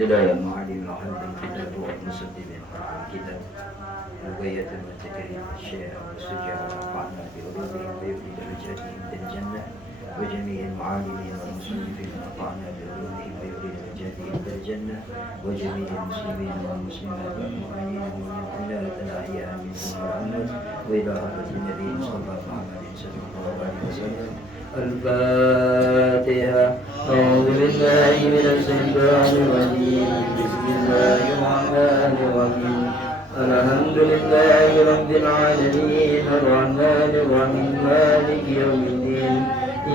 هداية المعلم لحد الكتاب والمصدق خلق الكتاب وبيت المتكرم الشيخ والسجع ونفعنا بعلومهم ويبني درجاتهم في الجنة وجميع المعالمين والمصنفين ونفعنا بعلومهم ويبني درجاتهم في الجنة وجميع المسلمين والمسلمات والمؤمنين والمؤمنات الأحياء منهم والأموات وإلى حضرة النبي صلى الله عليه وسلم الفاتحة. أعوذ بالله من الشيطان الرجيم. بسم الله الرحمن الرحيم. الحمد لله رب العالمين الرحمن الرحيم مالك يوم الدين.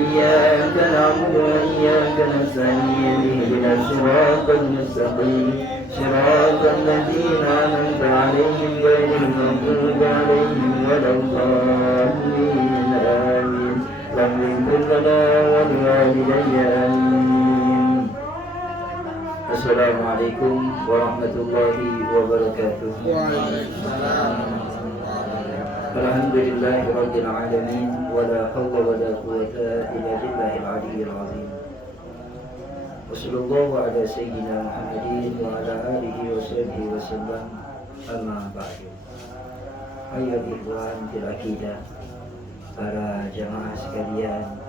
إياك نعبد وإياك نستعين اهدنا الصراط المستقيم صراط الذين أنعمت عليهم غير المغضوب عليهم ولا الضالين آمين. رب اغفر لنا ولوالدي آمين. Assalamualaikum warahmatullahi wabarakatuh. Alhamdulillahirabbil alamin wala haula wala quwwata illa billahil aliyyil azim. Wassallallahu ala sayyidina Muhammadin wa ala alihi wa sahbihi wasallam. Amma ba'du. Ayyuhal ikhwan fil aqidah, para jamaah sekalian,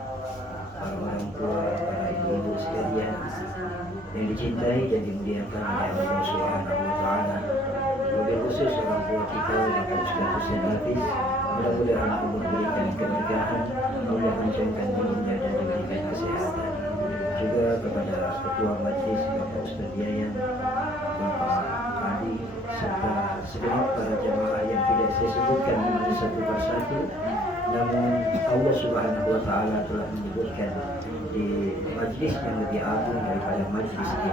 para orang tua, para ibu-ibu sekalian yang dicintai dan dimuliakan oleh Allah Subhanahu wa taala. Wabil khusus orang tua kita Bapak Ustaz Husain Hafiz, mudah-mudahan Allah berikan keberkahan, Allah panjangkan umurnya dan diberikan kesehatan. Juga kepada ketua majlis Bapak Ustaz Yayan, Bapak Ali, serta segenap para jamaah yang tidak saya sebutkan namanya satu persatu, namun Allah Subhanahu wa taala telah menyebutkan di majlis yang lebih agung daripada majlis ini.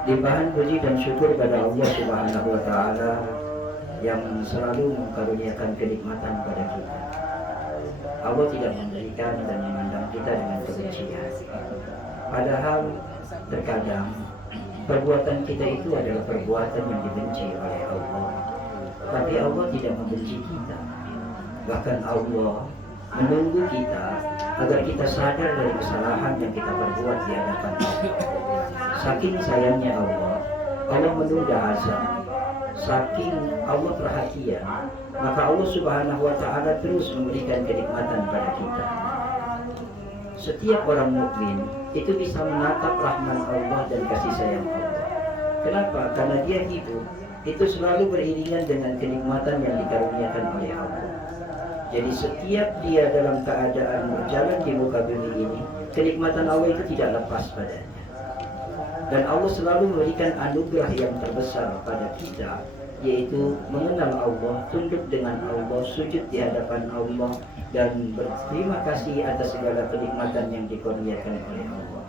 Limpahan puji dan syukur pada Allah Subhanahu wa taala yang selalu mengkaruniakan kenikmatan pada kita. Allah tidak memberikan dan memandang kita dengan kebencian. Padahal terkadang perbuatan kita itu adalah perbuatan yang dibenci oleh Allah. Tapi Allah tidak membenci kita. Bahkan Allah menunggu kita agar kita sadar dari kesalahan yang kita perbuat di hadapan Allah. Saking sayangnya Allah, Allah menunda azab. Saking Allah perhatian, maka Allah Subhanahu wa taala terus memberikan kenikmatan pada kita. Setiap orang mukmin itu bisa menatap rahmat Allah dan kasih sayang Allah. Kenapa? Karena dia hidup itu selalu beriringan dengan kenikmatan yang dikaruniakan oleh Allah. Jadi setiap dia dalam keadaan berjalan di muka bumi ini, kenikmatan Allah itu tidak lepas padanya. Dan Allah selalu memberikan anugerah yang terbesar pada kita, yaitu mengenal Allah, tunduk dengan Allah, sujud di hadapan Allah, dan berterima kasih atas segala kenikmatan yang dikurniakan oleh Allah.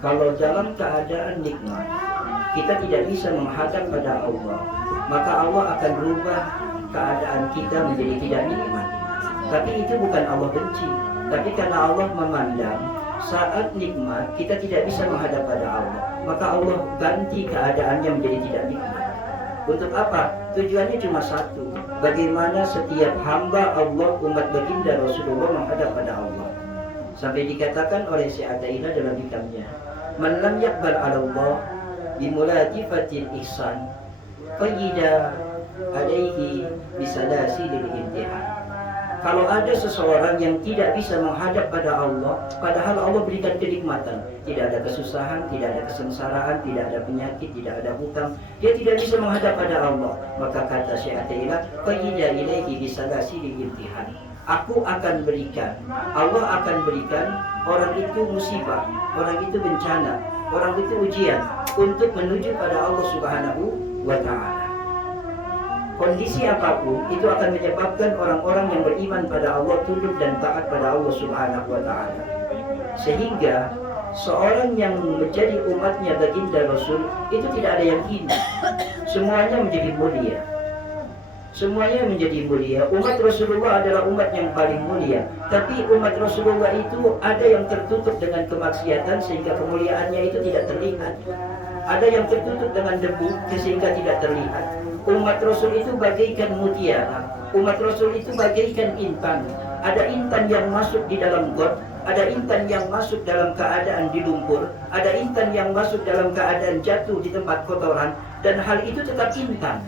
Kalau dalam keadaan nikmat, kita tidak bisa menghadap pada Allah, maka Allah akan berubah keadaan kita menjadi tidak nikmat. Tapi itu bukan Allah benci, tapi karena Allah memandang saat nikmat kita tidak bisa menghadap pada Allah, maka Allah ganti keadaannya menjadi tidak nikmat. Untuk apa? Tujuannya cuma satu, bagaimana setiap hamba Allah, umat baginda Rasulullah menghadap pada Allah. Sampai dikatakan oleh Syekh Ataillah dalam kitabnya, man lam yaqbal ala Allah bimulatifatil ihsan qayyida alaihi bisalasilil imtihan. Kalau ada seseorang yang tidak bisa menghadap pada Allah, padahal Allah berikan kenikmatan, tidak ada kesusahan, tidak ada kesengsaraan, tidak ada penyakit, tidak ada hutang, dia tidak bisa menghadap pada Allah, maka kata Syekh Ataillah, qayyida ilaihi bisalasilil imtihan. Aku akan berikan, Allah akan berikan orang itu musibah, orang itu bencana, orang itu ujian untuk menuju pada Allah Subhanahu wa taala. Kondisi apapun itu akan menyebabkan orang-orang yang beriman pada Allah tunduk dan taat pada Allah Subhanahu wa taala. Sehingga seorang yang menjadi umatnya baginda Rasul itu tidak ada yang hina. Semuanya menjadi mulia. Semuanya menjadi mulia. Umat Rasulullah adalah umat yang paling mulia. Tapi umat Rasulullah itu ada yang tertutup dengan kemaksiatan sehingga kemuliaannya itu tidak terlihat. Ada yang tertutup dengan debu sehingga tidak terlihat. Umat Rasul itu bagaikan mutiara. Umat Rasul itu bagaikan intan. Ada intan yang masuk di dalam got, ada intan yang masuk dalam keadaan di lumpur, ada intan yang masuk dalam keadaan jatuh di tempat kotoran, dan hal itu tetap intan.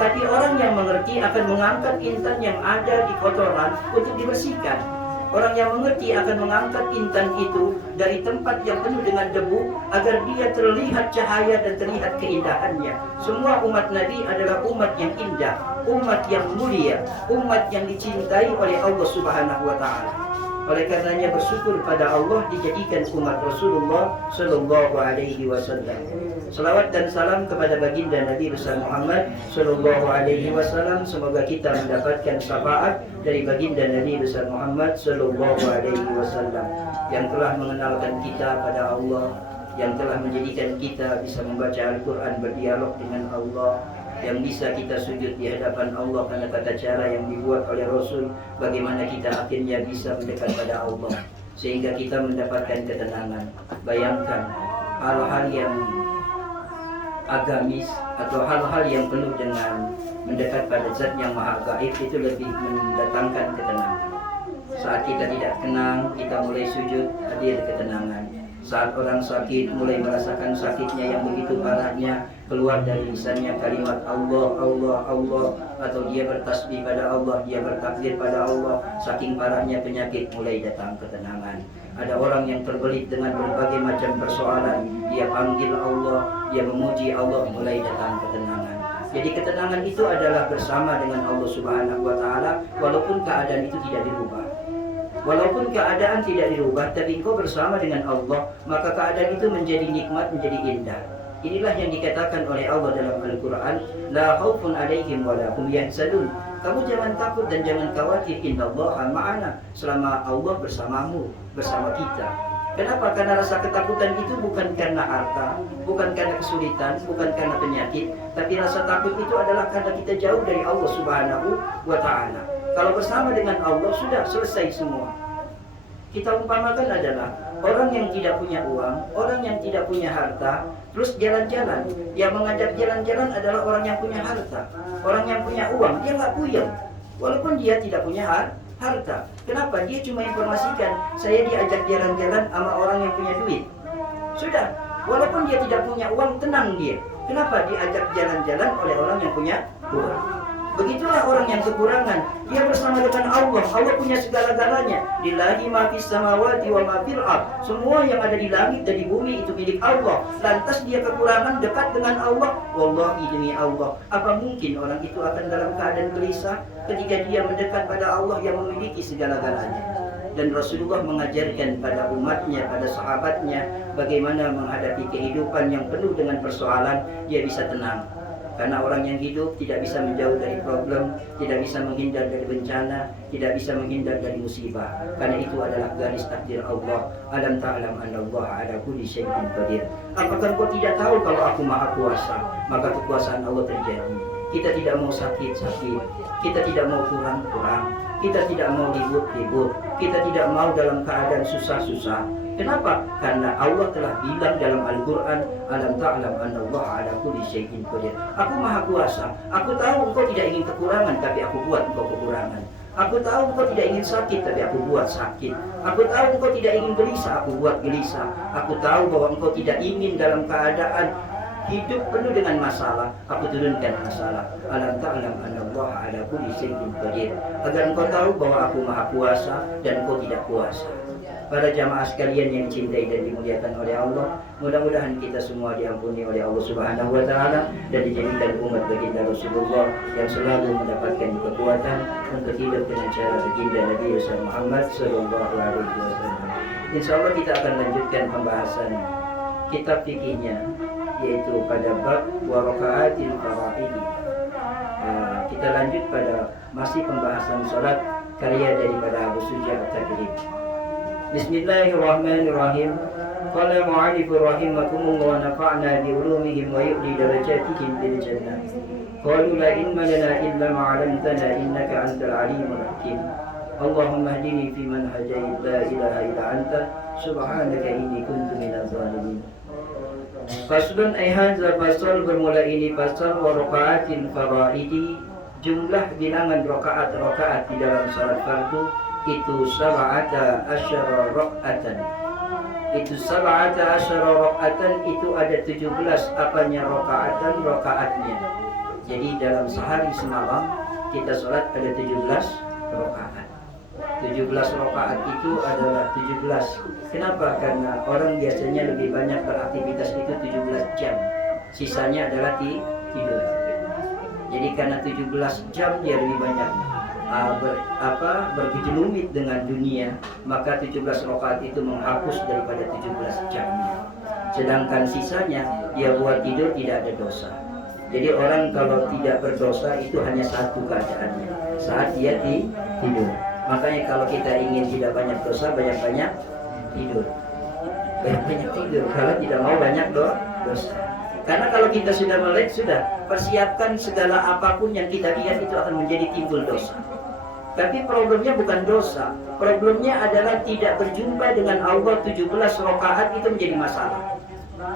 Tapi orang yang mengerti akan mengangkat intan yang ada di kotoran untuk dibersihkan. Orang yang mengerti akan mengangkat intan itu dari tempat yang penuh dengan debu agar dia terlihat cahaya dan terlihat keindahannya. Semua umat Nabi adalah umat yang indah, umat yang mulia, umat yang dicintai oleh Allah Subhanahu wa taala. Oleh karenanya bersyukur pada Allah dijadikan umat Rasulullah Sallallahu Alaihi Wasallam. Salawat dan salam kepada baginda Nabi besar Muhammad Sallallahu Alaihi Wasallam. Semoga kita mendapatkan syafaat dari baginda Nabi besar Muhammad Sallallahu Alaihi Wasallam yang telah mengenalkan kita pada Allah, yang telah menjadikan kita bisa membaca Al-Quran, berdialog dengan Allah, yang bisa kita sujud di hadapan Allah karena tata cara yang dibuat oleh Rasul, bagaimana kita akhirnya bisa mendekat pada Allah sehingga kita mendapatkan ketenangan. Bayangkan hal-hal yang agamis atau hal-hal yang penuh dengan mendekat pada zat yang maha gaib itu lebih mendatangkan ketenangan. Saat kita tidak tenang, kita mulai sujud, hadir ketenangan. Saat orang sakit mulai merasakan sakitnya yang begitu parahnya, keluar dari lisannya kalimat Allah, Allah, Allah, atau dia bertasbih pada Allah, dia bertakbir pada Allah. Saking parahnya penyakit, mulai datang ketenangan. Ada orang yang terbelit dengan berbagai macam persoalan, dia panggil Allah, dia memuji Allah, mulai datang ketenangan. Jadi ketenangan itu adalah bersama dengan Allah Subhanahu wa taala walaupun keadaan itu tidak dirubah. Walaupun keadaan tidak dirubah, tapi engkau bersama dengan Allah, maka keadaan itu menjadi nikmat, menjadi indah. Inilah yang dikatakan oleh Allah dalam Al-Quran, La khaufun alaihim wa la hum yahzanun. Kamu jangan takut dan jangan khawatir, innallaha ma'ana. Selama Allah bersamamu, bersama kita. Kenapa? Karena rasa ketakutan itu bukan karena harta, bukan karena kesulitan, bukan karena penyakit, tapi rasa takut itu adalah karena kita jauh dari Allah Subhanahu wa ta'ala. Kalau bersama dengan Allah sudah selesai semua. Kita umpamakan adalah orang yang tidak punya uang, orang yang tidak punya harta, terus jalan-jalan. Yang mengajak jalan-jalan adalah orang yang punya harta. Orang yang punya uang, dia nggak puyeng. Walaupun dia tidak punya harta. Kenapa? Dia cuma informasikan, saya diajak jalan-jalan sama orang yang punya duit. Sudah, walaupun dia tidak punya uang, tenang dia. Kenapa? Diajak jalan-jalan oleh orang yang punya uang. Begitulah orang yang kekurangan, dia bersama dengan Allah. Allah punya segala-galanya. Lillahi ma fis samawati wa ma fil ardh. Semua yang ada di langit dan di bumi itu milik Allah. Lantas dia kekurangan dekat dengan Allah. Wallahi demi Allah, apa mungkin orang itu akan dalam keadaan gelisah ketika dia mendekat pada Allah yang memiliki segala-galanya? Dan Rasulullah mengajarkan pada umatnya, pada sahabatnya, bagaimana menghadapi kehidupan yang penuh dengan persoalan, dia bisa tenang. Karena orang yang hidup tidak bisa menjauh dari problem, tidak bisa menghindar dari bencana, tidak bisa menghindar dari musibah. Karena itu adalah garis takdir Allah. Alam ta'lam annallaha ala kulli syai'in qadir. Apakah kau tidak tahu kalau aku maha kuasa? Maka kekuasaan Allah terjadi. Kita tidak mau sakit-sakit, kita tidak mau kurang-kurang, kita tidak mau ribut-ribut, kita tidak mau dalam keadaan susah-susah. Kenapa? Karena Allah telah bilang dalam Al-Quran, Alam ta'lam annallaha ala kulli syai'in qadir. Aku maha kuasa. Aku tahu engkau tidak ingin kekurangan, tapi aku buat engkau kekurangan. Aku tahu engkau tidak ingin sakit, tapi aku buat sakit. Aku tahu engkau tidak ingin gelisah, aku buat gelisah. Aku tahu bahwa engkau tidak ingin dalam keadaan hidup penuh dengan masalah, aku turunkan masalah. Alam ta'lam annallaha ala kulli syai'in qadir. Agar engkau tahu bahwa aku maha kuasa dan engkau tidak kuasa. Para jamaah sekalian yang dicintai dan dimuliakan oleh Allah, mudah-mudahan kita semua diampuni oleh Allah Subhanahu wa taala dan dijadikan umat baginda Rasulullah yang selalu mendapatkan kekuatan untuk hidup dengan cara baginda Nabi Muhammad sallallahu alaihi wasallam. Insyaallah kita akan lanjutkan pembahasan kitab fikihnya, yaitu pada bab wa raka'atil fara'idi. Kita lanjut pada masih pembahasan salat karya daripada Abu Suja At-Takrib. Bismillahirrahmanirrahim. Qala mu'allif rahimakumullah wa nafa'na bi ulumihim wa yu'li darajatihim bil jannah. Qalu la ilma lana illa ma 'allamtana innaka antal alimul hakim. Allahumma hdini fi man hadait, la ilaha illa anta subhanaka inni kuntu minaz zalimin. Faslun ay hadza fasal, bermula ini fasal wa raka'atil fara'idi, jumlah bilangan rakaat di dalam salat fardu itu sab'ata asyara rakaatan. Itu sab'ata asyara rakaatan itu ada 17 apanya rakaatnya. Jadi dalam sehari semalam kita sholat ada 17 rakaat. 17 rakaat itu adalah 17. Kenapa? Karena orang biasanya lebih banyak beraktivitas itu 17 jam. Sisanya adalah tidur. Jadi karena 17 jam dia lebih banyak bergejolak dengan dunia, maka 17 rakaat itu menghapus daripada 17 jamnya. Sedangkan sisanya dia buat tidur tidak ada dosa. Jadi orang kalau tidak berdosa itu hanya satu keadaannya, saat dia tidur. Makanya kalau kita ingin tidak banyak dosa, banyak-banyak tidur. Banyak-banyak tidur kalau tidak mau banyak dosa. Karena kalau kita sudah melek, sudah persiapkan segala apapun yang kita lihat itu akan menjadi timbul dosa. Tapi problemnya bukan dosa, problemnya adalah tidak berjumpa dengan Allah 17 rakaat itu menjadi masalah.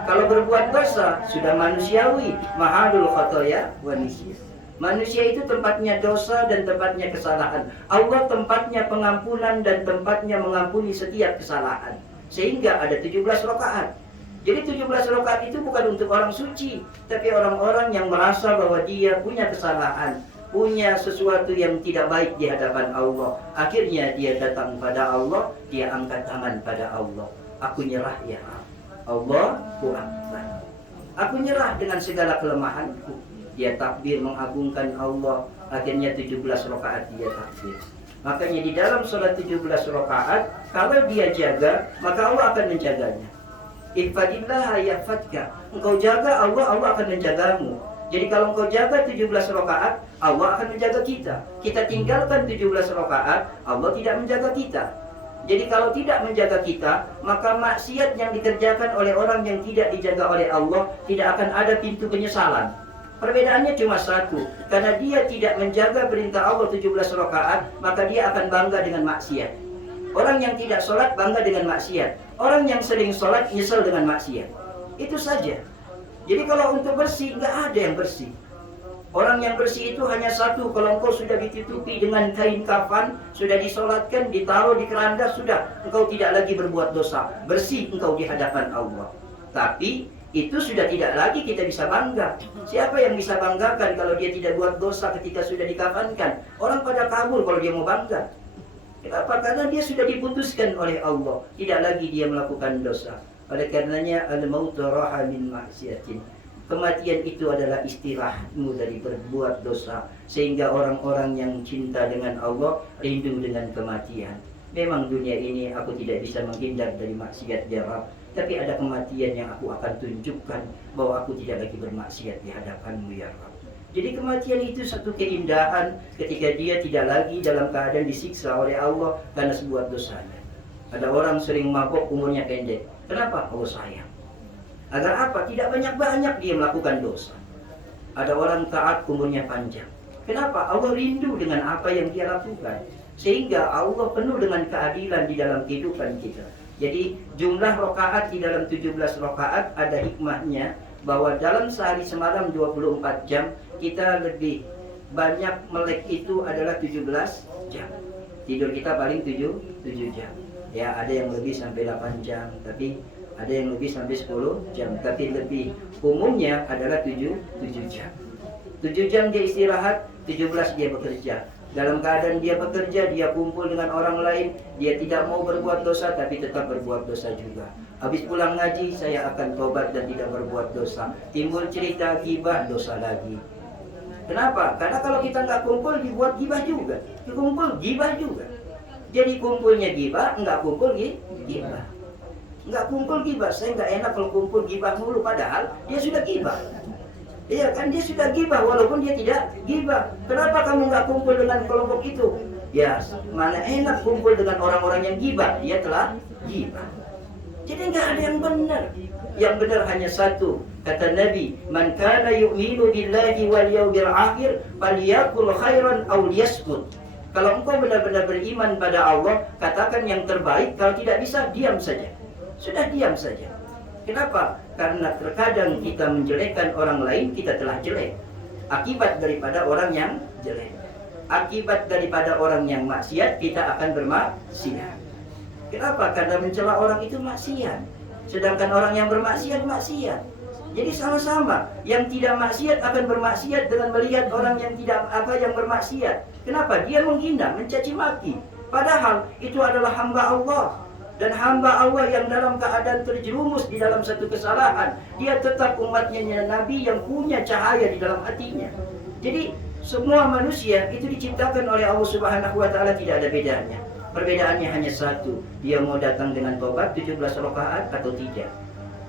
Kalau berbuat dosa sudah manusiawi, mahadul khotoya wa nisyan. Manusia itu tempatnya dosa dan tempatnya kesalahan. Allah tempatnya pengampunan dan tempatnya mengampuni setiap kesalahan. Sehingga ada 17 rakaat. Jadi 17 rakaat itu bukan untuk orang suci, tapi orang-orang yang merasa bahwa dia punya kesalahan, punya sesuatu yang tidak baik di hadapan Allah. Akhirnya dia datang pada Allah, dia angkat tangan pada Allah. Aku nyerah ya Allah, Akbar. Aku nyerah dengan segala kelemahanku. Dia takbir mengagungkan Allah. Akhirnya 17 rakaat dia takbir. Makanya di dalam sholat 17 rakaat, kalau dia jaga, maka Allah akan menjaganya. Ihfadillah yahfadka. Engkau jaga Allah, Allah akan menjagamu. Jadi kalau engkau jaga 17 rakaat, Allah akan menjaga kita. Kita tinggalkan 17 rakaat, Allah tidak menjaga kita. Jadi kalau tidak menjaga kita, maka maksiat yang dikerjakan oleh orang yang tidak dijaga oleh Allah tidak akan ada pintu penyesalan. Perbedaannya cuma satu, karena dia tidak menjaga perintah Allah 17 rakaat, maka dia akan bangga dengan maksiat. Orang yang tidak sholat bangga dengan maksiat. Orang yang sering sholat nyesel dengan maksiat. Itu saja. Jadi kalau untuk bersih, nggak ada yang bersih. Orang yang bersih itu hanya satu, kalau engkau sudah ditutupi dengan kain kafan, sudah disolatkan, ditaruh di keranda, sudah, engkau tidak lagi berbuat dosa. Bersih engkau di hadapan Allah. Tapi itu sudah tidak lagi kita bisa bangga. Siapa yang bisa banggakan kalau dia tidak buat dosa ketika sudah dikafankan? Orang pada kabur kalau dia mau bangga. Kenapa? Karena dia sudah diputuskan oleh Allah, tidak lagi dia melakukan dosa. Oleh karenanya al-mautu raha min maksiatin. Kematian itu adalah istirahatmu dari berbuat dosa. Sehingga orang-orang yang cinta dengan Allah rindu dengan kematian. Memang dunia ini aku tidak bisa menghindar dari maksiat ya Rabb, tapi ada kematian yang aku akan tunjukkan bahwa aku tidak lagi bermaksiat di hadapanmu ya Rabb. Jadi kematian itu satu keindahan ketika dia tidak lagi dalam keadaan disiksa oleh Allah karena sebuah dosanya. Ada orang sering mabuk umurnya pendek. Kenapa? Allah sayang. Agar apa? Tidak banyak-banyak dia melakukan dosa. Ada orang taat umurnya panjang. Kenapa? Allah rindu dengan apa yang dia lakukan. Sehingga Allah penuh dengan keadilan di dalam kehidupan kita. Jadi jumlah rakaat di dalam 17 rakaat ada hikmahnya, bahwa dalam sehari semalam 24 jam kita lebih banyak melek itu adalah 17 jam. Tidur kita paling 7 jam. Ya, ada yang lebih sampai 8 jam, tapi ada yang lebih sampai 10 jam, tapi lebih umumnya adalah 7 jam. 7 jam dia istirahat, 17 dia bekerja. Dalam keadaan dia bekerja, dia kumpul dengan orang lain, dia tidak mau berbuat dosa tapi tetap berbuat dosa juga. Habis pulang ngaji, saya akan tobat dan tidak berbuat dosa. Timbul cerita gibah, dosa lagi. Kenapa? Karena kalau kita nggak kumpul, dibuat gibah juga. Dikumpul, gibah juga. Jadi kumpulnya gibah, nggak kumpul gibah. Nggak kumpul gibah, saya nggak enak kalau kumpul gibah mulu, padahal dia sudah gibah. Iya kan, dia sudah gibah walaupun dia tidak gibah. Kenapa kamu nggak kumpul dengan kelompok itu? Ya, mana enak kumpul dengan orang-orang yang gibah, dia telah gibah. Jadi nggak ada yang benar. Yang benar hanya satu. Kata Nabi, "Man kana yu'minu billahi wal yawmil akhir, falyakul khairan aw liyaskut." Kalau engkau benar-benar beriman pada Allah, katakan yang terbaik. Kalau tidak bisa, diam saja. Sudah diam saja. Kenapa? Karena terkadang kita menjelekkan orang lain, kita telah jelek. Akibat daripada orang yang jelek. Akibat daripada orang yang maksiat, kita akan bermaksiat. Kenapa? Karena mencela orang itu maksiat, sedangkan orang yang bermaksiat maksiat. Jadi sama-sama. Yang tidak maksiat akan bermaksiat dengan melihat orang yang tidak yang bermaksiat. Kenapa? Dia menghina, mencaci maki. Padahal itu adalah hamba Allah. Dan hamba Allah yang dalam keadaan terjerumus di dalam satu kesalahan, dia tetap umatnya Nabi yang punya cahaya di dalam hatinya. Jadi semua manusia itu diciptakan oleh Allah Subhanahu wa taala, tidak ada bedanya. Perbedaannya hanya satu, dia mau datang dengan tobat 17 rakaat atau tidak.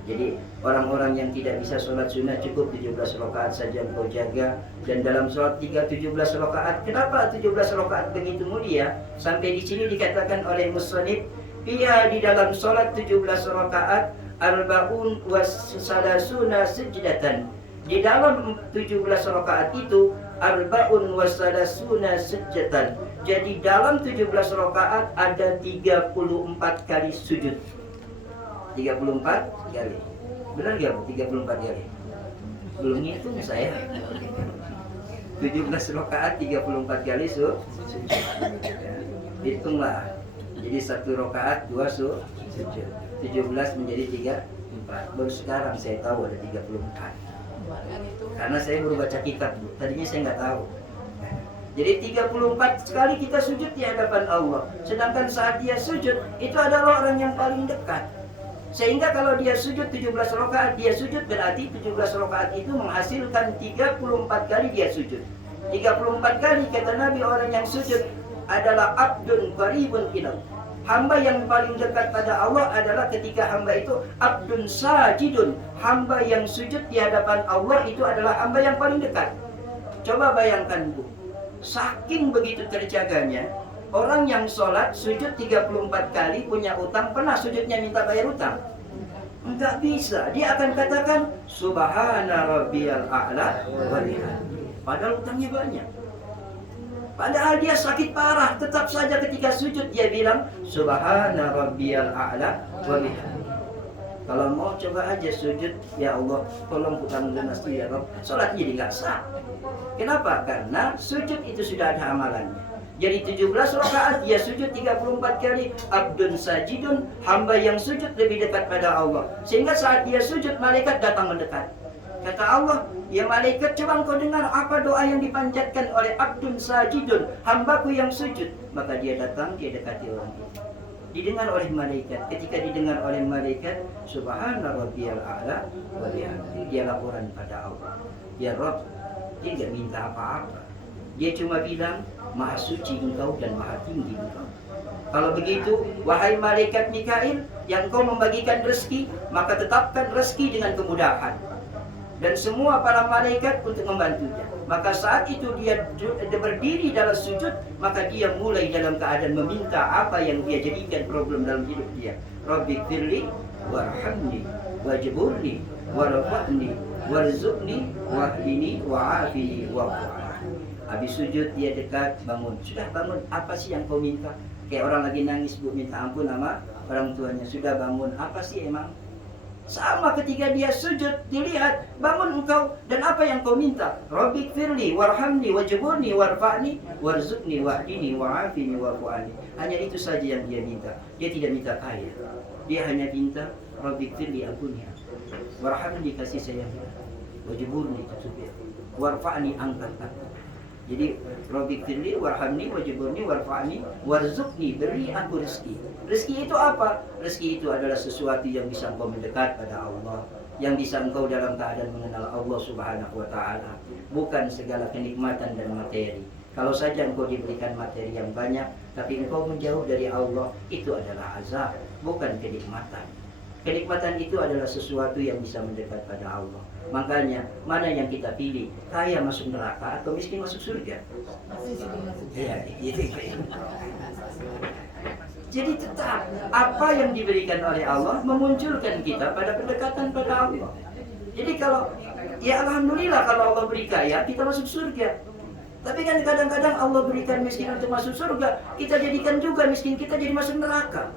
Jadi orang-orang yang tidak bisa sholat sunnah cukup 17 rakaat saja engkau jaga. Dan dalam sholat 17 rakaat, kenapa 17 rakaat begitu mulia? Sampai di sini dikatakan oleh musannif, dia di dalam sholat 17 rakaat arba'un wasalasuna sujudatan. Di dalam 17 rakaat itu arba'un wasalasuna sujudatan. Jadi dalam 17 rakaat ada 34 kali sujud. 34 kali. Benar gak Bu? 34 kali. Belum ngitung saya. 17 rakaat 34 kali sujud. Ya, hitunglah. Jadi 1 rakaat 2 sujud. 17 menjadi 34. Baru sekarang saya tahu ada 34. Karena saya baru baca kitab Bu. Tadinya saya nggak tahu. Jadi 34 sekali kita sujud di hadapan Allah. Sedangkan saat dia sujud, itu adalah orang yang paling dekat. Sehingga kalau dia sujud 17 rakaat, dia sujud berarti 17 rakaat itu menghasilkan 34 kali dia sujud. 34 kali kata Nabi orang yang sujud adalah abdun qaribun ilallah. Hamba yang paling dekat pada Allah adalah ketika hamba itu abdun sajidun. Hamba yang sujud di hadapan Allah itu adalah hamba yang paling dekat. Coba bayangkan Bu, saking begitu terjaganya, orang yang sholat sujud 34 kali punya utang, pernah sujudnya minta bayar utang? Enggak bisa. Dia akan katakan subhana rabbiyal a'la wa bihamdihi. Padahal utangnya banyak. Padahal dia sakit parah, tetap saja ketika sujud dia bilang subhana rabbiyal a'la wa bihamdihi. Kalau mau coba aja sujud, ya Allah tolong utang lunas ya Rabb, sholat jadi nggak sah. Kenapa? Karena sujud itu sudah ada amalannya. Jadi 17 rakaat dia sujud 34 kali. Abdun sajidun, hamba yang sujud lebih dekat pada Allah. Sehingga saat dia sujud, malaikat datang mendekat. Kata Allah, ya malaikat, coba engkau dengar apa doa yang dipanjatkan oleh abdun sajidun, hambaku yang sujud. Maka dia datang, dia dekati orang itu. Didengar oleh malaikat. Ketika didengar oleh malaikat, subhana rabbiyal a'la wa bihamdihi, dia laporan pada Allah, ya Rabb, dia tidak minta apa-apa. Dia cuma bilang, maha suci engkau dan maha tinggi engkau. Kalau begitu, wahai malaikat Mikail, yang kau membagikan rezeki, maka tetapkan rezeki dengan kemudahan. Dan semua para malaikat untuk membantunya. Maka saat itu dia berdiri dalam sujud, maka dia mulai dalam keadaan meminta apa yang dia jadikan problem dalam hidup dia. Rabbi firli warhamni wajburni warfa'ni warzuqni wahdini wa'afini wa'fu'ani. Habis sujud dia dekat, bangun. Sudah bangun, apa sih yang kau minta? Kayak orang lagi nangis Bu, minta ampun sama orang tuanya. Sudah bangun, apa sih emang? Sama ketika dia sujud, dilihat, bangun engkau, dan apa yang kau minta? Rabbik firli warhamni wajburni warfa'ni warzuqni wahdini wa'afini wa'fu'ani. Hanya itu saja yang dia minta. Dia tidak minta kaya. Dia hanya minta Rabbik firli, ampuni aku. Warhamni, kasih sayang. Wajburni, tutupi aku. Warfa'ni, angkat aku. Jadi Rabbik firli warhamni wajburni warfa'ni warzuqni, beri aku rezeki. Rezeki itu apa? Rezeki itu adalah sesuatu yang bisa engkau mendekat pada Allah, yang bisa engkau dalam keadaan mengenal Allah Subhanahu wa taala, bukan segala kenikmatan dan materi. Kalau saja engkau diberikan materi yang banyak tapi engkau menjauh dari Allah, itu adalah azab, bukan kenikmatan. Kenikmatan itu adalah sesuatu yang bisa mendekat pada Allah. Makanya, mana yang kita pilih? Kaya masuk neraka atau miskin masuk surga? Ya, gitu. Jadi tetap, apa yang diberikan oleh Allah memunculkan kita pada pendekatan pada Allah. Jadi kalau, ya alhamdulillah kalau Allah beri kaya, kita masuk surga. Tapi kan kadang-kadang Allah berikan miskin untuk masuk surga, kita jadikan juga miskin kita jadi masuk neraka.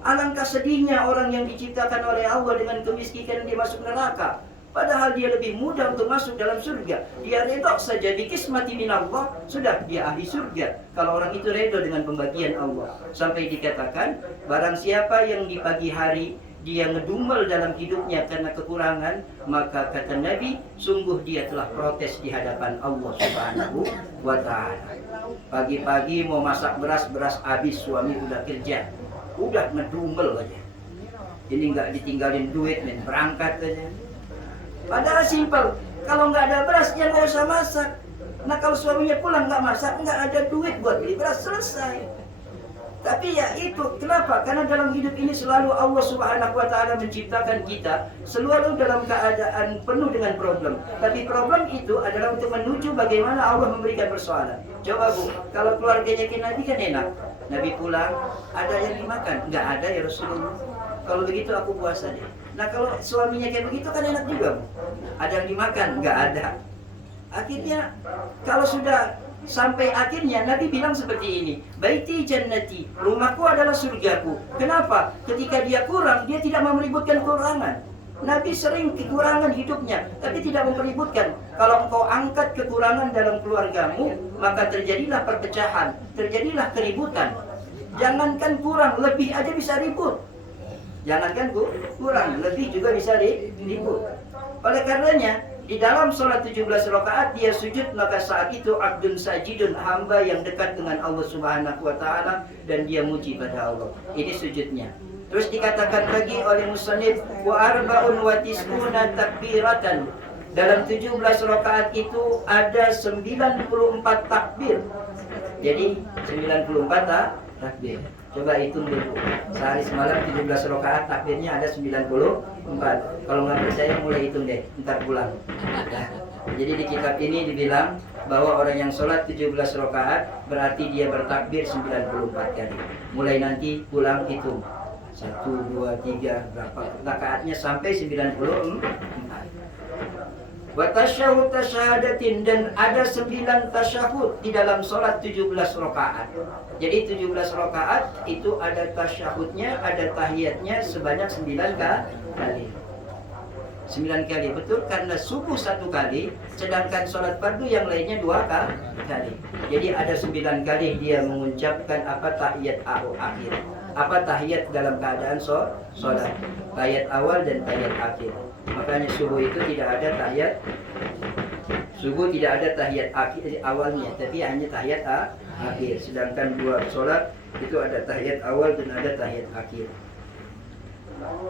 Alangkah sedihnya orang yang diciptakan oleh Allah dengan kemiskinan dia masuk neraka. Padahal dia lebih mudah untuk masuk dalam surga. Dia redha saja bikismati minallah, sudah dia ahli surga. Kalau orang itu redha dengan pembagian Allah. Sampai dikatakan, barang siapa yang di pagi hari dia ngedumel dalam hidupnya karena kekurangan, maka kata Nabi, sungguh dia telah protes di hadapan Allah Subhanahu wa ta'ala. Pagi-pagi mau masak beras habis, suami udah kerja, udah ngedumel aja. Ini nggak ditinggalin duit, men, berangkat aja. Padahal simpel, kalau nggak ada beras ya nggak usah masak. Nah kalau suaminya pulang nggak masak, nggak ada duit buat beli beras, selesai. Tapi ya itu, kenapa? Karena dalam hidup ini selalu Allah Subhanahu wa ta'ala menciptakan kita selalu dalam keadaan penuh dengan problem. Tapi problem itu adalah untuk menuju bagaimana Allah memberikan persoalan. Coba Bu, kalau keluarganya Nabi kan enak. Nabi pulang, ada yang dimakan? Nggak ada ya Rasulullah. Kalau begitu aku puasa deh. Nah kalau suaminya kayak begitu kan enak juga Bu. Ada yang dimakan? Nggak ada. Akhirnya kalau sudah sampai akhirnya Nabi bilang seperti ini, baiti jannati, rumahku adalah surgaku. Kenapa? Ketika dia kurang, dia tidak meributkan kekurangan. Nabi sering kekurangan hidupnya, tapi tidak meributkan. Kalau engkau angkat kekurangan dalam keluargamu, maka terjadilah perpecahan, terjadilah keributan. Jangankan kurang, lebih aja bisa ribut. Jangankan kurang, lebih juga bisa ribut. Oleh karenanya, di dalam sholat 17 rakaat dia sujud, maka saat itu abdun sajidun, hamba yang dekat dengan Allah Subhanahu wa ta'ala, dan dia muji pada Allah. Ini sujudnya. Terus dikatakan lagi oleh musannif, wa arba'un wa tis'una takbiratan. Dalam 17 rakaat itu ada 94 takbir. Jadi 94 takbir. Coba hitung dulu. Sehari semalam 17 rakaat, takbirnya ada 94. Kalau nggak percaya mulai hitung deh, ntar pulang. Nah, jadi di kitab ini dibilang bahwa orang yang sholat 17 rakaat berarti dia bertakbir 94 kali. Mulai nanti pulang hitung. 1, 2, 3, berapa rakaatnya sampai 94. Wa tasyahud tasyahadatin, dan ada 9 tasyahud di dalam sholat 17 rakaat. Jadi 17 rakaat itu ada tasyahudnya, ada tahiyatnya sebanyak 9 kali. 9 kali, betul, karena subuh 1 kali, sedangkan sholat fardu yang lainnya 2 kali. Jadi ada 9 kali dia mengucapkan apa tahiyat akhir. Apa tahiyat dalam keadaan sholat, tahiyat awal dan tahiyat akhir. Makanya subuh itu tidak ada tahiyat, subuh tidak ada tahiyat akhir awalnya, tapi hanya tahiyat akhir. Sedangkan 2 sholat itu ada tahiyat awal dan ada tahiyat akhir.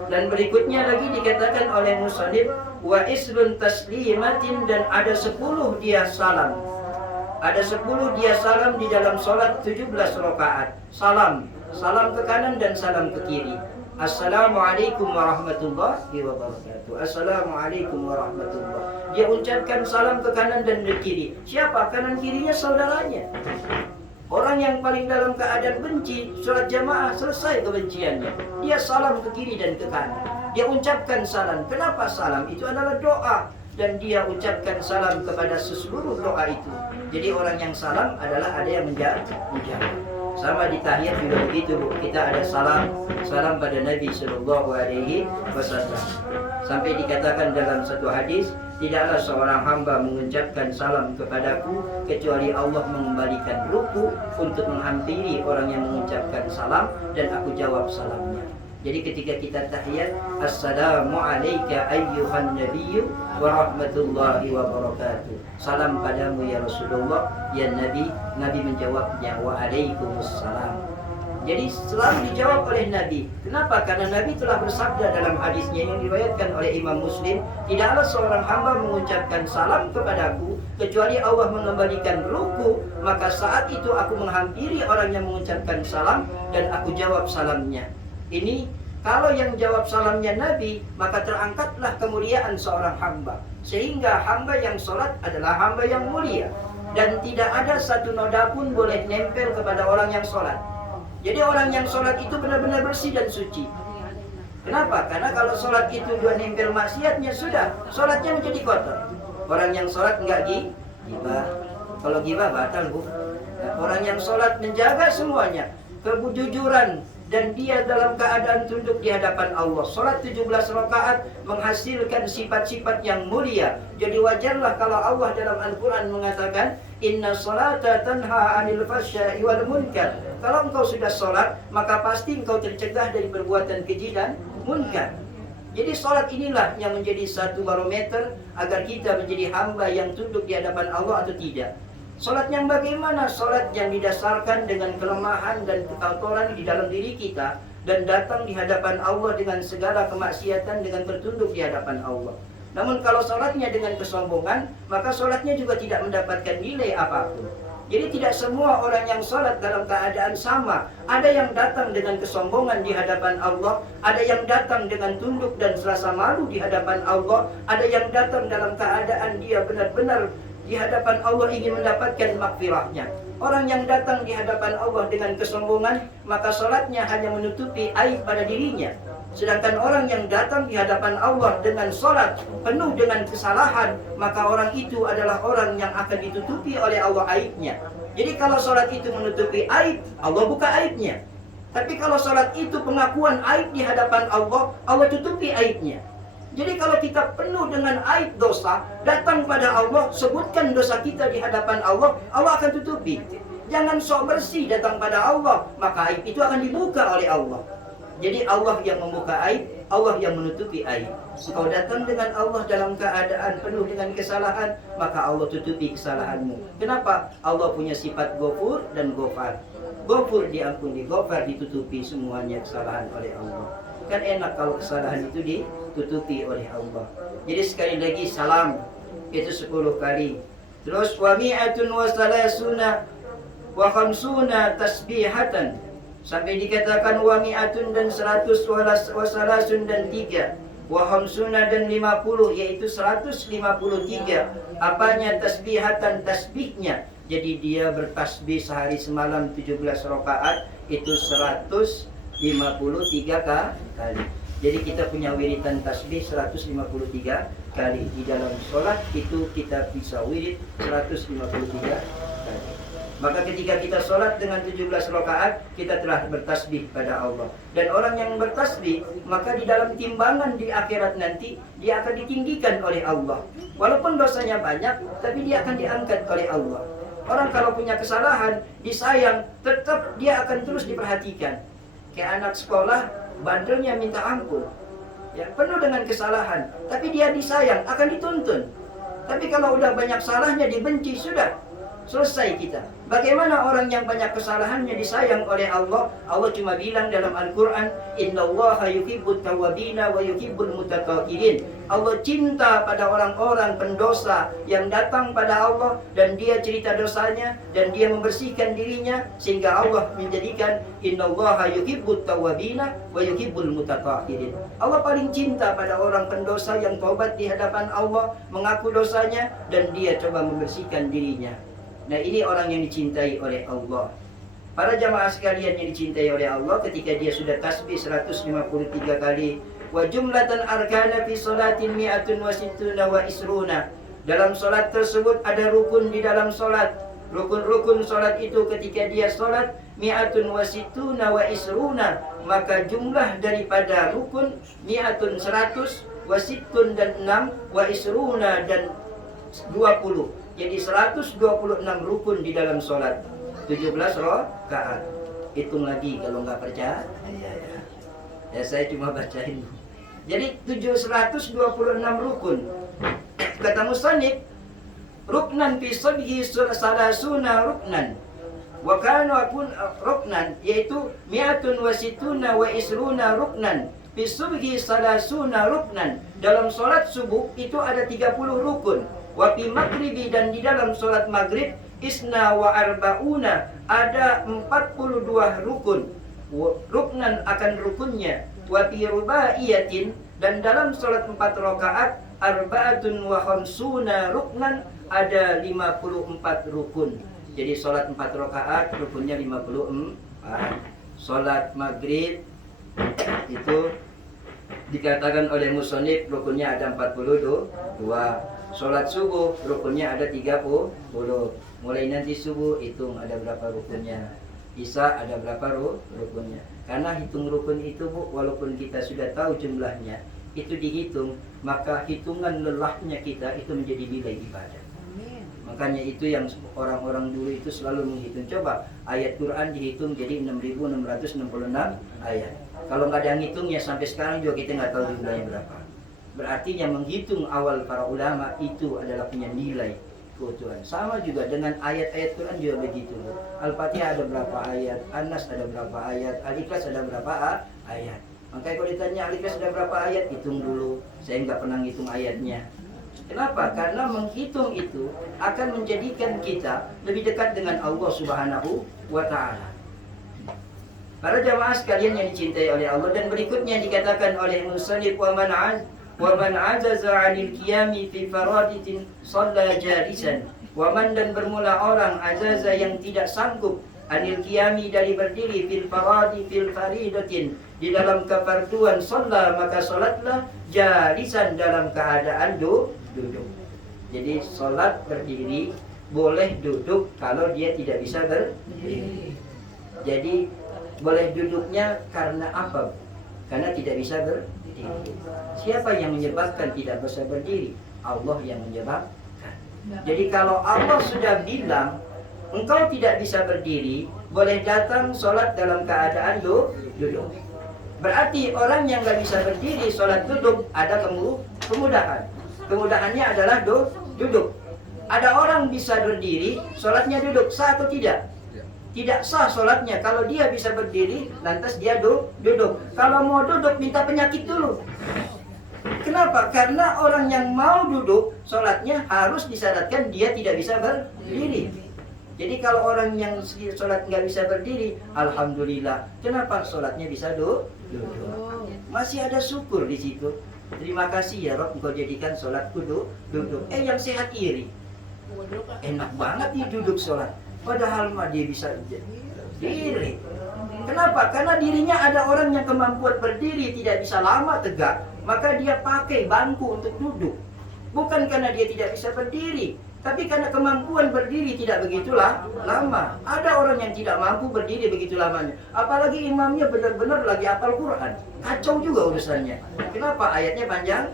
Dan berikutnya lagi dikatakan oleh musannif, wa isrun taslimatin, dan ada 10 dia salam. Ada 10 dia salam di dalam sholat 17 rakaat. Salam ke kanan dan salam ke kiri. Assalamualaikum warahmatullahi wabarakatuh. Assalamualaikum warahmatullahi. Dia ucapkan salam ke kanan dan ke kiri. Siapa? Kanan kirinya saudaranya. Orang yang paling dalam keadaan benci, sholat jamaah selesai kebenciannya. Dia salam ke kiri dan ke kanan. Dia ucapkan salam. Kenapa salam? Itu adalah doa. Dan dia ucapkan salam kepada seluruh doa itu. Jadi orang yang salam adalah ada yang menjawab. Sama di tahiyat juga begitu, Bu. Kita ada salam pada Nabi Sallallahu Alaihi Wasallam. Sampai dikatakan dalam satu hadis, tidaklah seorang hamba mengucapkan salam kepadaku kecuali Allah mengembalikan ruku untuk menghampiri orang yang mengucapkan salam, dan aku jawab salamnya. Jadi ketika kita tahiyat, assalamu alayka ayyuhan nabiyyu wa rahmatullahi wa barakatuh. Salam padamu ya Rasulullah, ya Nabi. Nabi menjawabnya, wa alaikumussalam. Jadi selalu dijawab oleh Nabi. Kenapa? Karena Nabi telah bersabda dalam hadisnya yang diriwayatkan oleh Imam Muslim, tidaklah seorang hamba mengucapkan salam kepadaku kecuali Allah mengembalikan ruku, maka saat itu aku menghampiri orang yang mengucapkan salam dan aku jawab salamnya. Ini kalau yang jawab salamnya Nabi, maka terangkatlah kemuliaan seorang hamba. Sehingga hamba yang sholat adalah hamba yang mulia. Dan tidak ada satu noda pun boleh nempel kepada orang yang sholat. Jadi orang yang sholat itu benar-benar bersih dan suci. Kenapa? Karena kalau sholat itu dua nempel maksiatnya, sudah, sholatnya menjadi kotor. Orang yang sholat enggak gibah. Kalau gibah batal, Bu. Nah, orang yang sholat menjaga semuanya. Kejujuran, dan dia dalam keadaan tunduk di hadapan Allah. Salat 17 rakaat menghasilkan sifat-sifat yang mulia. Jadi wajarlah kalau Allah dalam Al-Quran mengatakan, Inna salata tanha anil fahsya'i wal munkar. Kalau engkau sudah salat, maka pasti engkau tercegah dari perbuatan keji dan munkar. Jadi salat inilah yang menjadi satu barometer agar kita menjadi hamba yang tunduk di hadapan Allah atau tidak. Salat yang bagaimana? Salat yang didasarkan dengan kelemahan dan kekotoran di dalam diri kita dan datang di hadapan Allah dengan segala kemaksiatan dengan bertunduk di hadapan Allah. Namun kalau salatnya dengan kesombongan, maka salatnya juga tidak mendapatkan nilai apapun. Jadi tidak semua orang yang salat dalam keadaan sama. Ada yang datang dengan kesombongan di hadapan Allah, ada yang datang dengan tunduk dan rasa malu di hadapan Allah, ada yang datang dalam keadaan dia benar-benar di hadapan Allah ingin mendapatkan makfirahnya. Orang yang datang di hadapan Allah dengan kesombongan, maka salatnya hanya menutupi aib pada dirinya. Sedangkan orang yang datang di hadapan Allah dengan salat penuh dengan kesalahan, maka orang itu adalah orang yang akan ditutupi oleh Allah aibnya. Jadi kalau salat itu menutupi aib, Allah buka aibnya. Tapi kalau salat itu pengakuan aib di hadapan Allah, Allah tutupi aibnya. Jadi kalau kita penuh dengan aib dosa, datang pada Allah, sebutkan dosa kita di hadapan Allah, Allah akan tutupi. Jangan sok bersih datang pada Allah, maka aib itu akan dibuka oleh Allah. Jadi Allah yang membuka aib, Allah yang menutupi aib. Engkau datang dengan Allah dalam keadaan penuh dengan kesalahan, maka Allah tutupi kesalahanmu. Kenapa? Allah punya sifat Ghafur dan Ghafar. Ghafur diampuni, Ghafar ditutupi semuanya kesalahan oleh Allah. Kan enak kalau kesalahan itu ditutupi oleh Allah. Jadi sekali lagi salam itu 10 kali. Terus wa mi'atun wa salasuna wa khamsuna tasbihatan. Sampai dikatakan wa mi'atun dan 100 wa salasun dan 3. Wa khamsuna dan 50, yaitu 153. Apanya tasbihatan? Tasbihnya. Jadi dia bertasbih sehari semalam 17 rakaat itu 153 kali. Jadi kita punya wiridan tasbih 153 kali. Di dalam sholat itu kita bisa wirid 153 kali. Maka ketika kita sholat dengan 17 rakaat, kita telah bertasbih pada Allah. Dan orang yang bertasbih, maka di dalam timbangan di akhirat nanti, dia akan ditinggikan oleh Allah. Walaupun dosanya banyak, tapi dia akan diangkat oleh Allah. Orang kalau punya kesalahan, disayang, tetap dia akan terus diperhatikan. Kayak anak sekolah, bandelnya minta ampun, ya, penuh dengan kesalahan, tapi dia disayang, akan dituntun. Tapi kalau udah banyak salahnya, dibenci, sudah selesai kita. Bagaimana orang yang banyak kesalahannya disayang oleh Allah? Allah cuma bilang dalam Al-Quran, Innallaha yuhibbut tawwabina wa yuhibbul mutatahhirin. Allah cinta pada orang-orang pendosa yang datang pada Allah dan dia cerita dosanya dan dia membersihkan dirinya sehingga Allah menjadikan Innallaha yuhibbut tawwabina wa yuhibbul mutatahhirin. Allah paling cinta pada orang pendosa yang taubat di hadapan Allah, mengaku dosanya dan dia coba membersihkan dirinya. Nah, ini orang yang dicintai oleh Allah. Para jamaah sekalian yang dicintai oleh Allah, ketika dia sudah tasbih 153 kali, wa jumlatan arkana fi salatin mi'atun wa sittuna wa isruna. Dalam salat tersebut ada rukun di dalam salat. Rukun-rukun salat itu ketika dia salat mi'atun wa sittuna wa isruna, maka jumlah daripada rukun mi'atun 100, wa sittun dan 6, wa isruna dan 20. Jadi 126 rukun di dalam sholat, 17 rakaat. Hitung lagi kalau nggak percaya. Ya saya cuma bacain. Jadi 126 rukun. Kata musannif, ruknan fi sabhi salasuna ruknan. Wa kana ruknan, yaitu mi'atun wa situna wa isruna ruknan. Fi subhi salasuna ruknan. Dalam sholat subuh itu ada 30 rukun. Wa fi maghribi, dan di dalam sholat maghrib isna wa arba'una, ada 42 rukun. Ruknan akan rukunnya. Wa fi rubaiyatin, dan dalam sholat 4 rakaat arba'atun wa khamsuna ruknan, ada 54 rukun. Jadi sholat 4 rakaat rukunnya 54. Sholat maghrib itu dikatakan oleh musannif rukunnya ada 42. Sholat subuh rukunnya ada 30. Mulai nanti subuh hitung ada berapa rukunnya. Isa ada berapa rukunnya? Karena hitung rukun itu Bu, walaupun kita sudah tahu jumlahnya, itu dihitung, maka hitungan lelahnya kita itu menjadi nilai ibadah. Makanya itu yang orang-orang dulu itu selalu menghitung. Coba ayat Quran dihitung jadi 6.666 ayat. Kalau nggak ada yang hitungnya sampai sekarang juga kita nggak tahu jumlahnya berapa. Berarti yang menghitung awal para ulama itu adalah punya nilai keutuhan. Sama juga dengan ayat-ayat Quran juga begitu. Al-Fatihah ada berapa ayat, An-Nas ada berapa ayat, Al-Ikhlas ada berapa ayat. Makanya kalau ditanya Al-Ikhlas ada berapa ayat, hitung dulu. Saya nggak pernah ngitung ayatnya. Kenapa? Karena menghitung itu akan menjadikan kita lebih dekat dengan Allah Subhanahu wa Ta'ala. Para jamaah sekalian yang dicintai oleh Allah, dan berikutnya dikatakan oleh musannif wa man ajaza 'anil qiyami fi faraditin shalla jalisan. Wa man, dan bermula orang ajaza yang tidak sanggup 'anil qiyami dari berdiri fil faridatin di dalam kefarduan, shalla maka salatlah jalisan dalam keadaan duduk. Jadi sholat berdiri, boleh duduk kalau dia tidak bisa berdiri. Jadi boleh duduknya karena apa? Karena tidak bisa berdiri. Siapa yang menyebabkan tidak bisa berdiri? Allah yang menyebabkan. Jadi kalau Allah sudah bilang engkau tidak bisa berdiri, boleh datang sholat dalam keadaan duduk. Berarti orang yang nggak bisa berdiri sholat duduk ada kemudahan. Kemudahannya adalah duduk. Ada orang bisa berdiri, sholatnya duduk, sah atau tidak? Tidak sah sholatnya. Kalau dia bisa berdiri, lantas dia duduk. Kalau mau duduk, minta penyakit dulu. Kenapa? Karena orang yang mau duduk, sholatnya harus disyaratkan dia tidak bisa berdiri. Jadi kalau orang yang sholat nggak bisa berdiri, alhamdulillah. Kenapa sholatnya bisa duduk? Masih ada syukur di situ. Terima kasih ya Rob, engkau jadikan sholatku duduk. Yang sehat iri. Enak banget nih duduk sholat. Padahal mah dia bisa diri. Kenapa? Karena dirinya ada orang yang kemampuan berdiri tidak bisa lama tegak, maka dia pakai bangku untuk duduk. Bukan karena dia tidak bisa berdiri, tapi karena kemampuan berdiri tidak begitulah lama. Ada orang yang tidak mampu berdiri begitu lamanya. Apalagi imamnya benar-benar lagi hafal Quran. Kacau juga urusannya. Kenapa? Ayatnya panjang?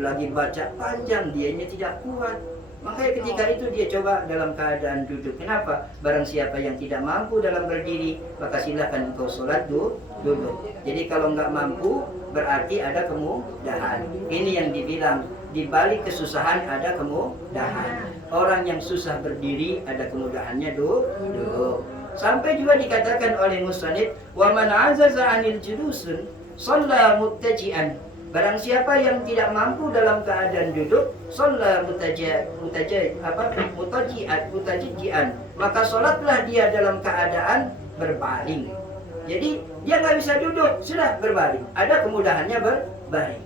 Lagi baca panjang, dianya tidak kuat. Makanya ketika itu dia coba dalam keadaan duduk. Kenapa? Barang siapa yang tidak mampu dalam berdiri, maka silakan engkau sholat duduk. Jadi kalau nggak mampu, berarti ada kemudahan. Ini yang dibilang, di balik kesusahan ada kemudahan. Orang yang susah berdiri ada kemudahannya duduk. Sampai juga dikatakan oleh musannif, wa man azaza 'anil julusun shalla muttaji'an. Barang siapa yang tidak mampu dalam keadaan duduk, shalla mutaji'an, maka sholatlah dia dalam keadaan berbaring. Jadi dia nggak bisa duduk, sudah berbaring. Ada kemudahannya berbaring.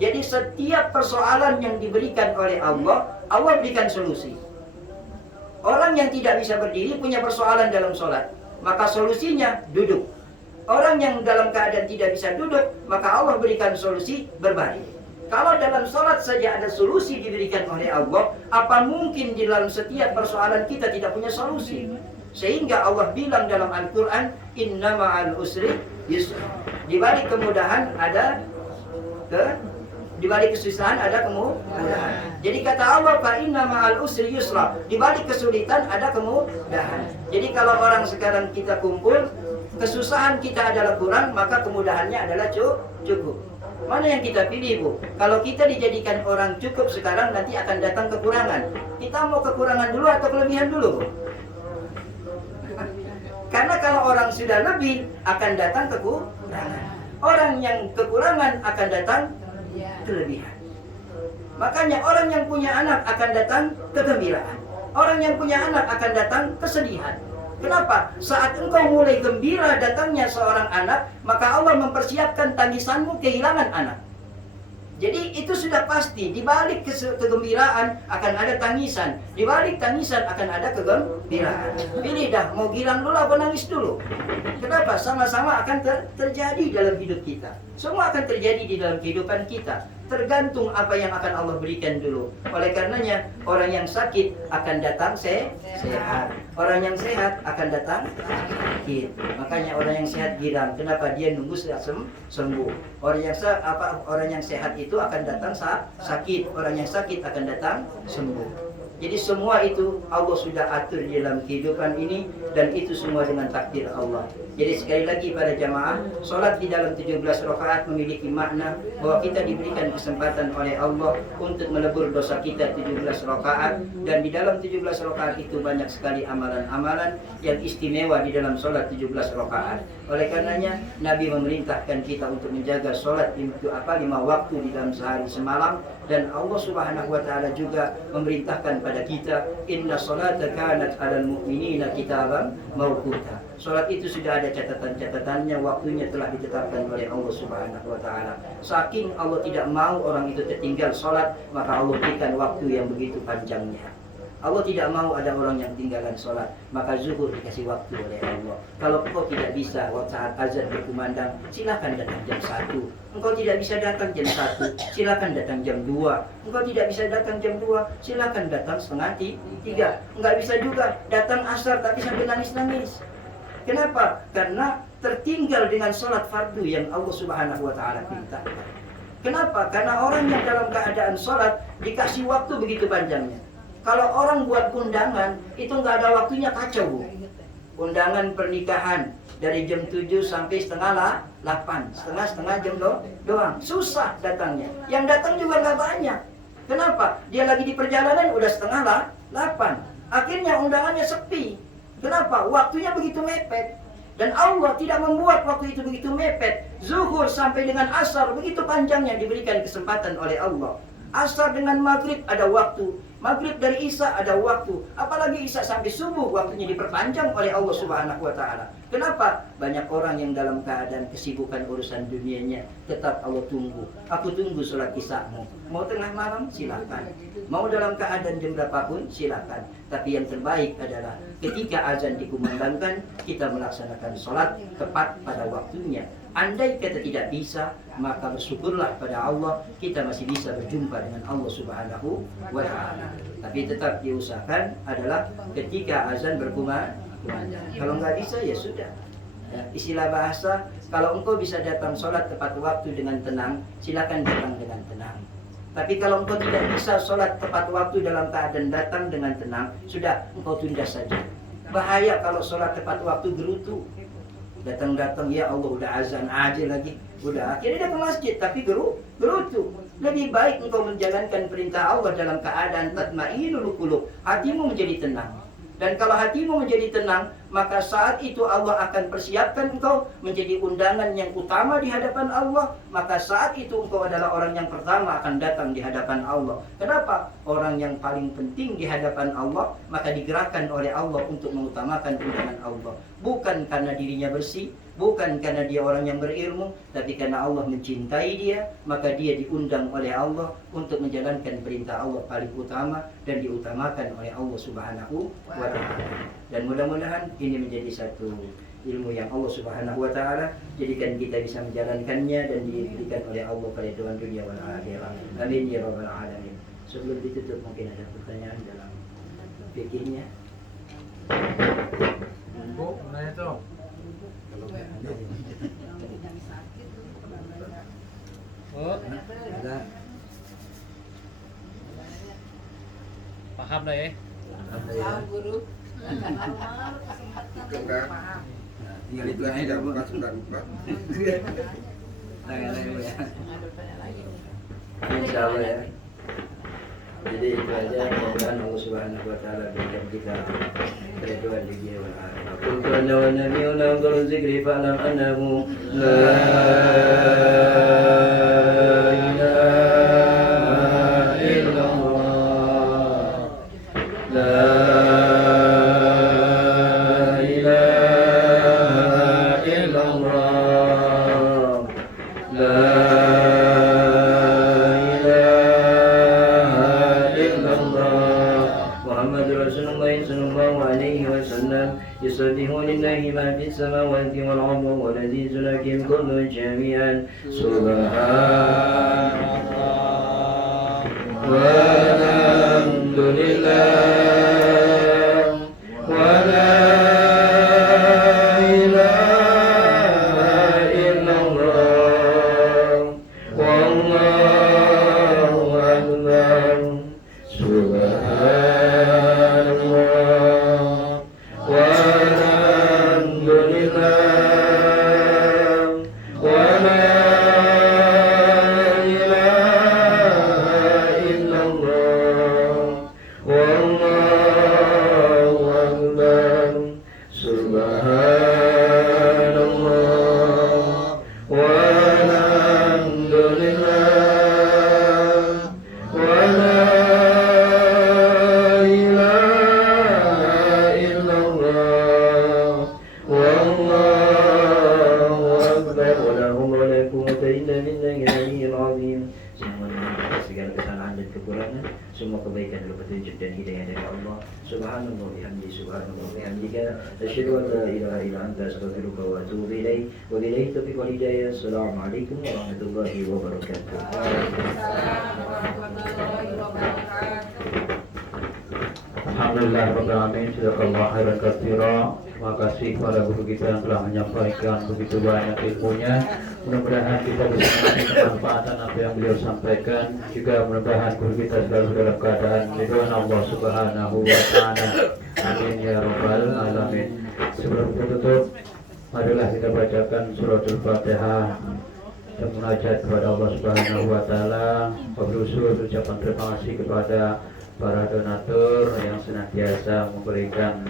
Jadi setiap persoalan yang diberikan oleh Allah, Allah berikan solusi. Orang yang tidak bisa berdiri punya persoalan dalam sholat, maka solusinya duduk. Orang yang dalam keadaan tidak bisa duduk, maka Allah berikan solusi berbaring. Kalau dalam sholat saja ada solusi diberikan oleh Allah, apa mungkin di dalam setiap persoalan kita tidak punya solusi? Sehingga Allah bilang dalam Al-Quran, Inna ma'al usri yusra. Di balik kemudahan ada di balik kesusahan ada kemudahan. Jadi kata Allah, fa inna ma'al usri yusra. Di balik kesulitan ada kemudahan. Jadi kalau orang sekarang kita kumpul, kesusahan kita adalah kurang, maka kemudahannya adalah cukup. Mana yang kita pilih, Bu? Kalau kita dijadikan orang cukup sekarang, nanti akan datang kekurangan. Kita mau kekurangan dulu atau kelebihan dulu, Bu? Karena kalau orang sudah lebih, akan datang kekurangan. Orang yang kekurangan akan datang kelebihan. Makanya orang yang punya anak akan datang kegembiraan. Orang yang punya anak akan datang kesedihan. Kenapa? Saat engkau mulai gembira datangnya seorang anak, maka Allah mempersiapkan tangisanmu kehilangan anak. Jadi itu sudah pasti, di balik kegembiraan akan ada tangisan, di balik tangisan akan ada kegembiraan. Pilih dah, mau girang dulu apa nangis dulu? Kenapa? Sama-sama akan terjadi dalam hidup kita. Semua akan terjadi di dalam kehidupan kita. Tergantung apa yang akan Allah berikan dulu. Oleh karenanya, orang yang sakit akan datang sehat. Orang yang sehat akan datang sakit. Makanya orang yang sehat girang. Kenapa? Dia nunggu sembuh. Orang yang sehat itu akan datang sakit. Orang yang sakit akan datang sembuh. Jadi semua itu Allah sudah atur di dalam kehidupan ini, dan itu semua dengan takdir Allah. Jadi sekali lagi pada jamaah, solat di dalam 17 rakaat memiliki makna bahwa kita diberikan kesempatan oleh Allah untuk melebur dosa kita 17 rakaat, dan di dalam 17 rakaat itu banyak sekali amalan-amalan yang istimewa di dalam solat 17 rakaat. Oleh karenanya Nabi memerintahkan kita untuk menjaga solat 5 waktu di dalam sehari semalam, dan Allah Subhanahu wa taala juga memerintahkan pada kita, inna salata kanat 'alal mu'minina kitaban mawquta. Salat itu sudah ada catatan-catatannya, waktunya telah ditetapkan oleh Allah Subhanahu wa taala. Saking Allah tidak mau orang itu tertinggal salat, maka Allah berikan waktu yang begitu panjangnya. Allah tidak mau ada orang yang tinggalan sholat, maka zuhur dikasih waktu oleh Allah. Kalau engkau tidak bisa saat azan berkumandang, silakan datang jam 1. Engkau tidak bisa datang jam 1, silakan datang jam 2. Engkau tidak bisa datang jam 2, silakan datang setengah 3. Enggak bisa juga datang asar tapi sambil nangis-nangis. Kenapa? Karena tertinggal dengan sholat fardu yang Allah Subhanahu wa taala perintah. Kenapa? Karena orang yang dalam keadaan sholat dikasih waktu begitu panjangnya. Kalau orang buat undangan, itu nggak ada waktunya, kacau, Bu. Undangan pernikahan dari jam 7 sampai setengah 8, setengah jam doang. Susah datangnya. Yang datang juga nggak banyak. Kenapa? Dia lagi di perjalanan udah setengah 8. Akhirnya undangannya sepi. Kenapa? Waktunya begitu mepet. Dan Allah tidak membuat waktu itu begitu mepet. Zuhur sampai dengan asar begitu panjangnya diberikan kesempatan oleh Allah. Asar dengan maghrib ada waktu, maghrib dari isya ada waktu, apalagi isya sampai subuh waktunya diperpanjang oleh Allah Subhanahu wa taala. Kenapa? Banyak orang yang dalam keadaan kesibukan urusan dunianya, tetap Allah tunggu. Aku tunggu sholat isyamu. Mau tengah malam silakan, mau dalam keadaan jam berapapun silakan. Tapi yang terbaik adalah ketika azan dikumandangkan, kita melaksanakan sholat tepat pada waktunya. Andai kata tidak bisa, maka bersyukurlah pada Allah, kita masih bisa berjumpa dengan Allah Subhanahu wa ta'ala. Tapi tetap diusahakan adalah ketika azan berkumandang. Kalau nggak bisa ya sudah. Ya, istilah bahasa, kalau engkau bisa datang sholat tepat waktu dengan tenang, silakan datang dengan tenang. Tapi kalau engkau tidak bisa sholat tepat waktu dalam keadaan datang dengan tenang, sudah, engkau tunda saja. Bahaya kalau sholat tepat waktu gerutu. Datang-datang, ya Allah udah azan aja lagi, udah akhirnya dia ke masjid tapi gerutu. Lebih baik engkau menjalankan perintah Allah dalam keadaan tatmainul qulub, hatimu menjadi tenang. Dan kalau hatimu menjadi tenang, maka saat itu Allah akan persiapkan engkau menjadi undangan yang utama di hadapan Allah. Maka saat itu engkau adalah orang yang pertama akan datang di hadapan Allah. Kenapa? Orang yang paling penting di hadapan Allah, maka digerakkan oleh Allah untuk mengutamakan undangan Allah. Bukan karena dirinya bersih, bukan karena dia orang yang berilmu, tapi karena Allah mencintai dia, maka dia diundang oleh Allah untuk menjalankan perintah Allah paling utama dan diutamakan oleh Allah Subhanahu wa ta'ala. Dan mudah-mudahan ini menjadi satu ilmu yang Allah Subhanahu wa ta'ala jadikan kita bisa menjalankannya dan diberikan oleh Allah pada dunia wal akhirah. Amin ya rabbal alamin. Sebelum ditutup mungkin ada pertanyaan dalam fikihnya. Bu, mana itu? Oh, Ada. paham dah ya? Ada ya. Guru. Nah, tinggal itu aja Bu. Tangan Bu ya. Insya Allah ya. Jadi itu aja, mudah-mudahan Allah Subhanahu wa ta'ala berikan kita keridhaan di dunia wal akhirah. Qul kana wa nabiyuna qul zikri fa'lam annahu la ilaha illallah. La ilaha illallah. La يسبح لله ما في السماوات والأرض والعزيز الحكيم كل جميعا سبحان الله والحمد لله segala kesalahan dan kekurangan. Semua kebaikan adalah petunjuk dan hidayah dari Allah. Subhanallah bihamdika asyhadu an la ilaha illa anta astaghfiruka wa atubu ilaik. Wa billahi taufiq wal hidayah. Assalamualaikum warahmatullahi wabarakatuh. Alhamdulillah Rabbil Alamin. Jazakallah khairan katsira. Terima kasih kepada guru kita yang telah menyampaikan begitu banyak ilmunya. Mudah-mudahan kita bisa mengambil kemanfaatan apa yang beliau sampaikan. Juga mudah-mudahan guru kita selalu dalam keadaan ridwan Allah Subhanahu wa taala. Amin ya rabbal alamin. Sebelum tutup, marilah kita bacakan suratul Fatihah dan munajat kepada Allah Subhanahu wa taala. Wabillahi ucapan terima kasih kepada para donatur yang senantiasa memberikan,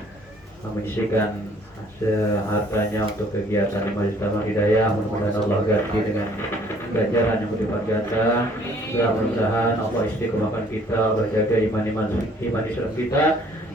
menyisikan hartanya untuk kegiatan di Majelis Taman Hidayah. Mudah-mudahan Allah ganti dengan ganjaran yang berlipat ganda. Mudah-mudahan Allah istiqomahkan kita, Allah jaga iman Islam kita.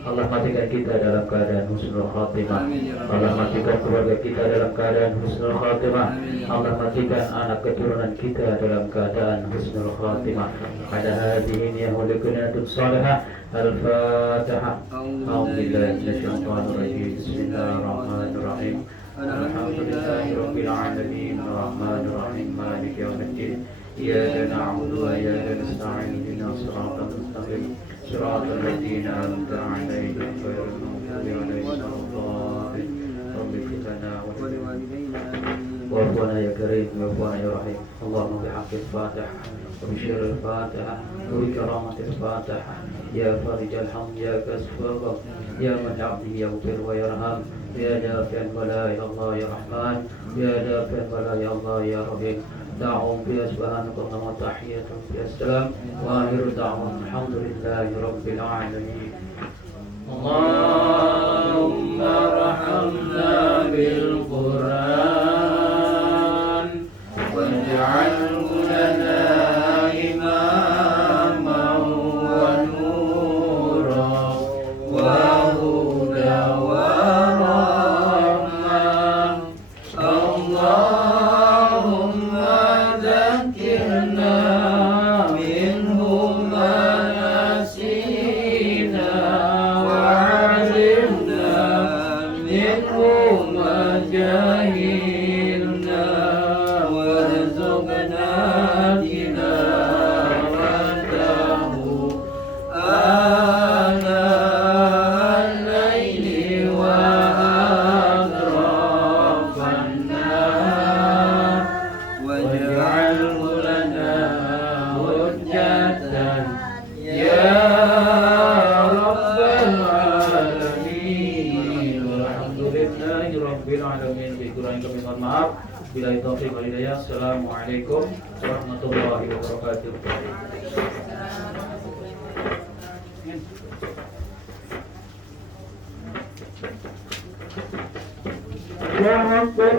Allah matikan kita dalam keadaan husnul khatimah. Allah matikan keluarga kita dalam keadaan husnul khatimah. Allah matikan anak keturunan kita dalam keadaan husnul khatimah. Ada hadirin yang muliakanatun salihah. Al-Fatihah. A'udzubillahi minasyaitonir rajim. Bismillahirrahmanirrahim. Alhamdulillahi rabbil alamin. Arrahmanir rahim. Maliki yaumiddin. Iyyaka na'budu wa iyyaka nasta'in. Ihdinas siratal mustaqim. صراط الذين أنعمت عليهم غير المغضوب عليهم ولا الضالين. رب اغفر لنا ولوالدينا وارحمنا يا كريم وارحمنا يا رحيم. اللهم بحق الفاتحة وبشر الفاتحة وبكرامة الفاتحة يا فارج الهم يا كاشف الغم يا من عبده يغفر ويرحم يا دافع البلاء يا الله يا رحمن يا دافع البلاء يا الله يا رحيم. دعوهم فيها سبحانك اللهم وتحياتهم فيها السلام وآخر دعوهم الحمد لله رب العالمين. اللهم ارحمنا بالقرآن واجعله لنا إماما ونورا وهدى ورحمة. اللهم ذكرنا منه ما نسينا وعلمنا منه ما جهلنا وارزقنا تلاوته آناء الليل وأطراف النهار واجعله لنا حجة يا رب العالمين. والحمد لله رب العالمين. Dikurangi kami mohon maaf. Billahi taufiq wal hidayah. Assalamualaikum warahmatullahi wabarakatuh. Ya Rabbal